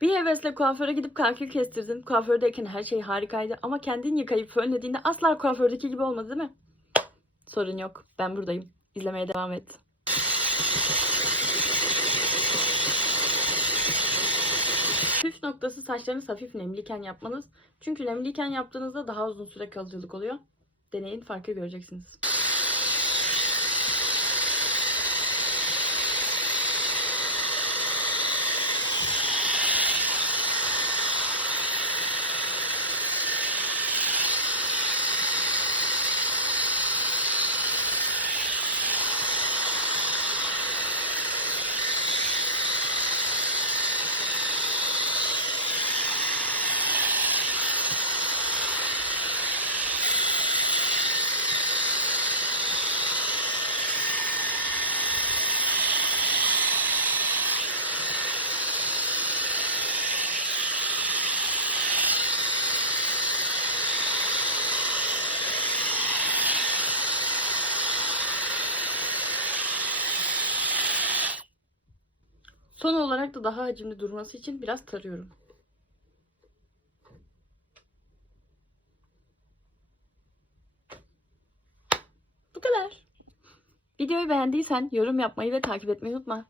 Bir hevesle kuaföre gidip kakül kestirdin. Kuafördeyken her şey harikaydı ama kendin yıkayıp fönlediğinde asla kuafördeki gibi olmadı değil mi? Sorun yok. Ben buradayım. İzlemeye devam et. Püf noktası saçlarınız hafif nemliyken yapmanız. Çünkü nemliyken yaptığınızda daha uzun süre kalıcılık oluyor. Deneyin farkı göreceksiniz. Son olarak da daha hacimli durması için biraz tarıyorum. Bu kadar. Videoyu beğendiysen yorum yapmayı ve takip etmeyi unutma.